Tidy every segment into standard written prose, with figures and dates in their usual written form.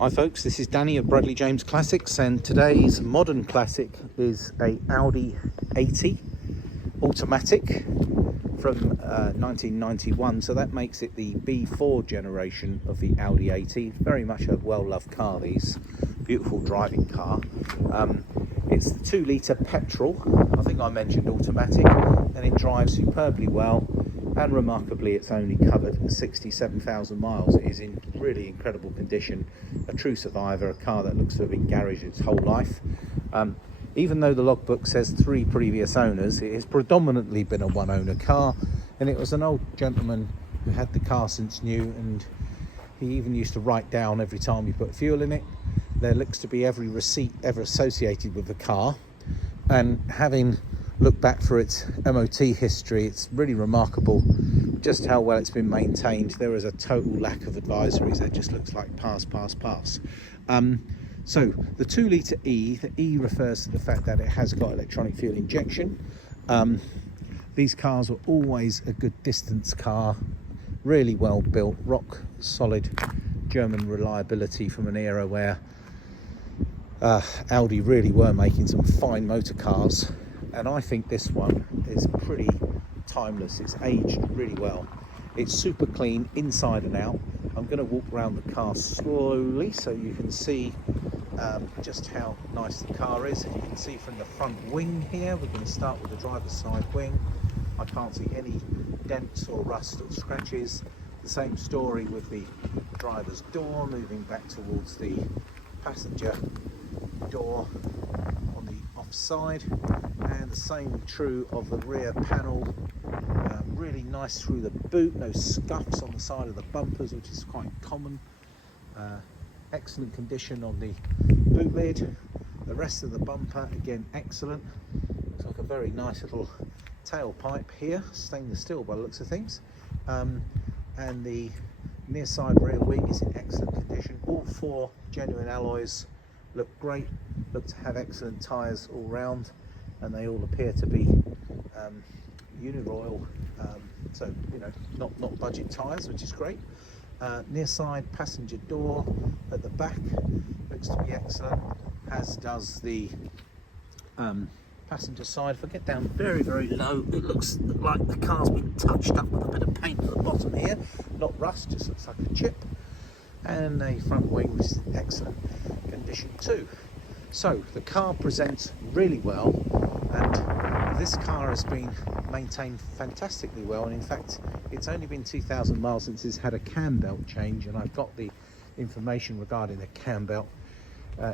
Hi folks, this is Danny of Bradley James Classics, and today's modern classic is a Audi 80 automatic from 1991, so that makes it the B4 generation of the Audi 80. Very much a well-loved car, these. Beautiful driving car. It's the 2-litre petrol, I think I mentioned automatic, and it drives superbly well, and remarkably it's only covered 67,000 miles. It is in really incredible condition, a true survivor, a car that looks to have been garaged its whole life. Even though the logbook says 3 previous owners, it has predominantly been a one-owner car, and it was an old gentleman who had the car since new, and he even used to write down every time you put fuel in it. There looks to be every receipt ever associated with the car, and having looked back for its MOT history, it's really remarkable just how well it's been maintained. There is a total lack of advisories. That just looks like pass. So the 2-litre E, the E refers to the fact that it has got electronic fuel injection. These cars were always a good distance car, really well built, rock solid German reliability from an era where Audi really were making some fine motor cars, and I think this one is pretty timeless. It's aged really well. It's super clean inside and out. I'm going to walk around the car slowly so you can see just how nice the car is. You can see from the front wing here, we're going to start with the driver's side wing. I can't see any dents or rust or scratches. The same story with the driver's door, moving back towards the passenger door on the offside, and the same true of the rear panel. Really nice through the boot, no scuffs on the side of the bumpers, which is quite common. Excellent condition on the boot lid. The rest of the bumper, again, excellent. Looks like a very nice little tailpipe here, stainless steel by the looks of things. And the near side rear wing is in excellent condition. All 4 genuine alloys look great, look to have excellent tyres all round, and they all appear to be Uniroyal, so you know, not budget tyres, which is great. Near side passenger door at the back looks to be excellent, as does the passenger side. If I get down very low, it looks like the car's been touched up with a bit of paint at the bottom here, not rust, just looks like a chip. And a front wing which is in excellent condition too. So the car presents really well, and this car has been maintained fantastically well, and in fact it's only been 2,000 miles since it's had a cam belt change, and I've got the information regarding the cam belt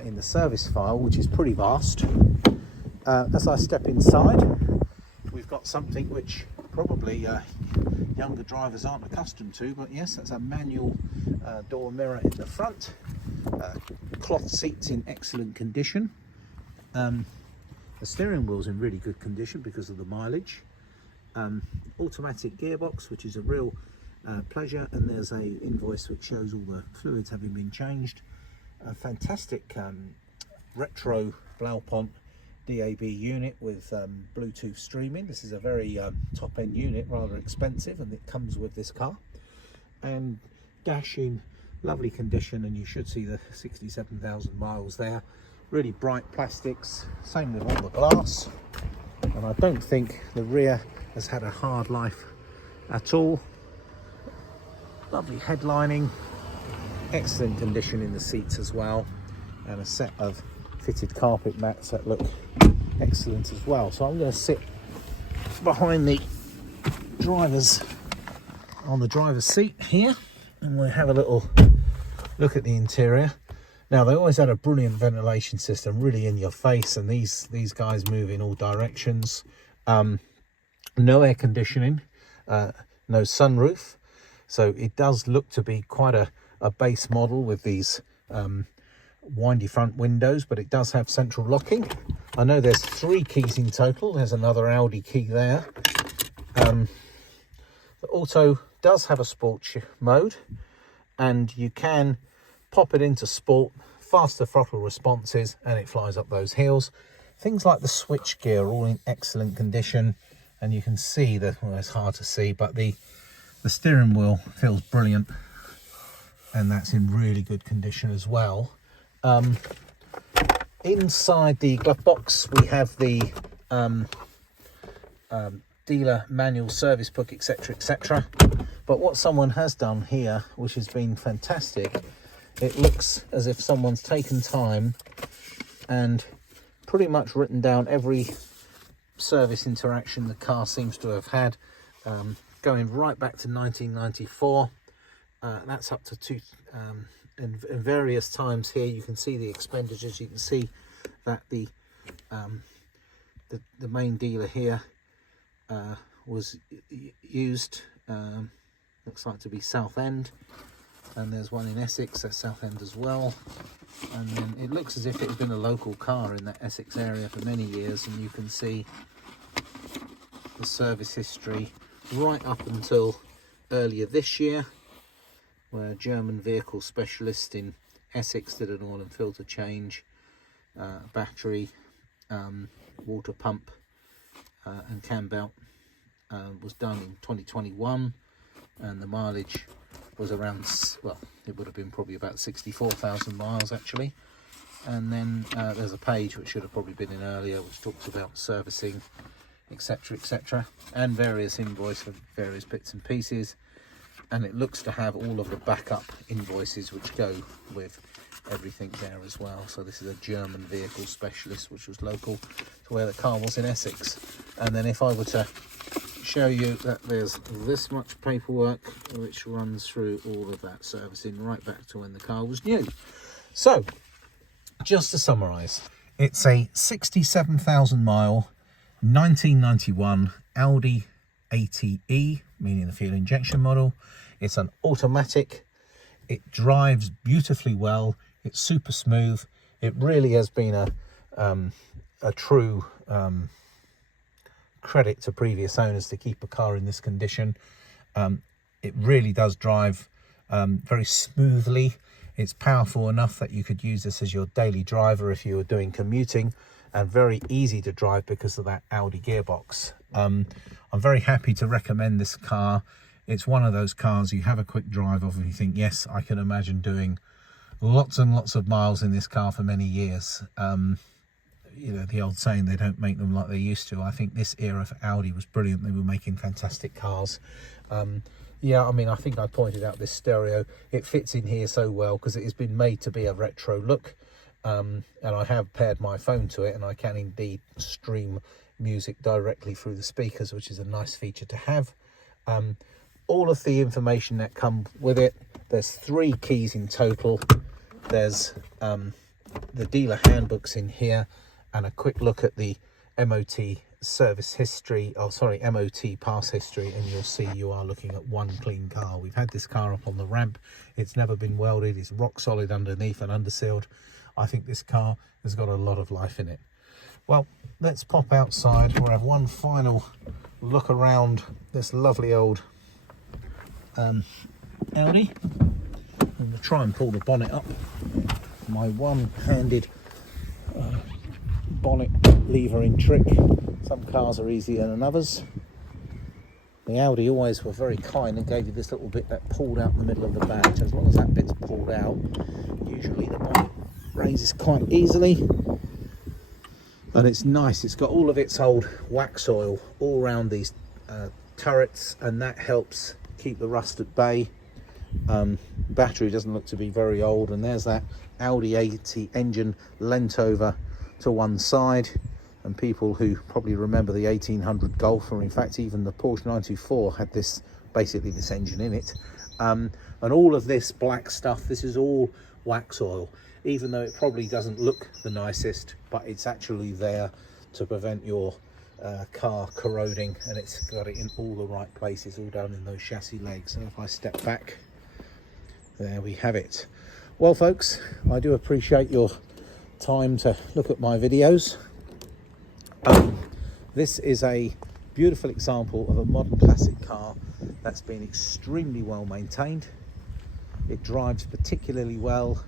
in the service file, which is pretty vast. As I step inside, we've got something which probably younger drivers aren't accustomed to, but yes, that's a manual door mirror in the front. Cloth seats in excellent condition. The steering wheel's in really good condition because of the mileage. Automatic gearbox, which is a real pleasure, and there's a invoice which shows all the fluids having been changed. A fantastic retro Blaupont DAB unit with Bluetooth streaming. This is a very top-end unit, rather expensive, and it comes with this car. And dash in lovely condition, and you should see the 67,000 miles there. Really bright plastics, same with all the glass, and I don't think the rear has had a hard life at all. Lovely headlining, excellent condition in the seats as well, and a set of fitted carpet mats that look excellent as well. So I'm going to sit behind the on the driver's seat here, and we'll have a little look at the interior. Now, they always had a brilliant ventilation system, really in your face, and these guys move in all directions. No air conditioning, no sunroof, so it does look to be quite a base model with these windy front windows, but it does have central locking. I know there's 3 keys in total. There's another Audi key there. The auto does have a sport mode, and you can pop it into sport, faster throttle responses, and it flies up those hills. Things like the switch gear are all in excellent condition, and you can see that, well, it's hard to see, but the steering wheel feels brilliant. and that's in really good condition as well. Inside the glove box we have the dealer manual, service book, etc, etc. But what someone has done here, which has been fantastic, it looks as if someone's taken time and pretty much written down every service interaction the car seems to have had, going right back to 1994. That's up to in various times here. You can see the expenditures. You can see that the main dealer here was used, looks like to be Southend, and there's one in Essex, that's Southend as well. And then it looks as if it had been a local car in that Essex area for many years, and you can see the service history right up until earlier this year, where a German vehicle specialist in Essex did an oil and filter change, battery, water pump and cam belt was done in 2021, and the mileage was around, well, it would have been probably about 64,000 miles actually. And then there's a page which should have probably been in earlier, which talks about servicing, etc, etc, and various invoice for various bits and pieces. And it looks to have all of the backup invoices which go with everything there as well. So this is a German vehicle specialist which was local to where the car was in Essex. And then if I were to show you that there's this much paperwork which runs through all of that servicing right back to when the car was new. So just to summarize, it's a 67,000 mile 1991 Audi ATE, meaning the fuel injection model. It's an automatic. It drives beautifully well. It's super smooth. It really has been a true credit to previous owners to keep a car in this condition. It really does drive very smoothly. It's powerful enough that you could use this as your daily driver if you were doing commuting, and very easy to drive because of that Audi gearbox. I'm very happy to recommend this car. It's one of those cars you have a quick drive of and you think, yes, I can imagine doing lots and lots of miles in this car for many years. You know, the old saying, they don't make them like they used to. I think this era for Audi was brilliant. They were making fantastic cars. Yeah, I mean, I think I pointed out this stereo. It fits in here so well because it has been made to be a retro look. And I have paired my phone to it, and I can indeed stream music directly through the speakers, which is a nice feature to have. All of the information that come with it, there's 3 keys in total. There's the dealer handbooks in here, and a quick look at the MOT service history, MOT pass history, and you'll see you are looking at one clean car. We've had this car up on the ramp. It's never been welded. It's rock solid underneath and undersealed. I think this car has got a lot of life in it. Well, let's pop outside. We'll have one final look around this lovely old Audi. I'm going to try and pull the bonnet up. My one-handed bonnet levering trick. Some cars are easier than others. The Audi always were very kind and gave you this little bit that pulled out in the middle of the badge. As long as that bit's pulled out, usually the bonnet raises quite easily. And it's nice. It's got all of its old wax oil all around these turrets, and that helps keep the rust at bay. Battery doesn't look to be very old, and there's that Audi 80 engine leant over to one side. And people who probably remember the 1800 Golf, or in fact even the Porsche 924, had this, basically this engine in it. And all of this black stuff, this is all wax oil, even though it probably doesn't look the nicest, but it's actually there to prevent your car corroding, and it's got it in all the right places, all down in those chassis legs. And if I step back, there we have it. Well folks, I do appreciate your time to look at my videos. This is a beautiful example of a modern classic car that's been extremely well maintained. It drives particularly well.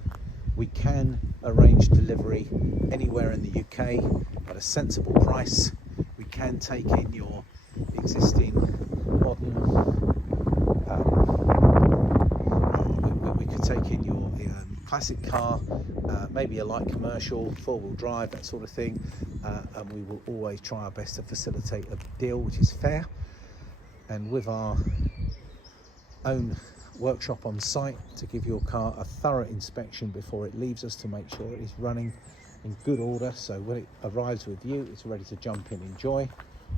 We can arrange delivery anywhere in the UK at a sensible price. We can take in your existing modern, we could take in your classic car, maybe a light commercial, four-wheel drive, that sort of thing, and we will always try our best to facilitate a deal which is fair. And with our own workshop on site to give your car a thorough inspection before it leaves us, to make sure it is running in good order, so when it arrives with you it's ready to jump in and enjoy.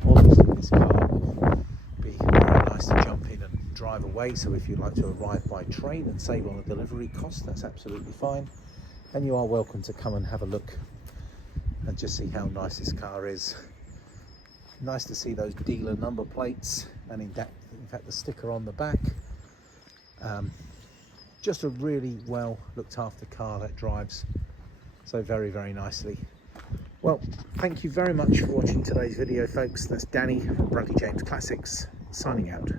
Obviously this car will be very nice to jump in and drive away, so if you'd like to arrive by train and save on the delivery cost, that's absolutely fine. And you are welcome to come and have a look and just see how nice this car is. Nice to see those dealer number plates, and in fact the sticker on the back. Just a really well looked after car that drives so very, very nicely. Well, thank you very much for watching today's video, folks. That's Danny from Bradley James Classics signing out.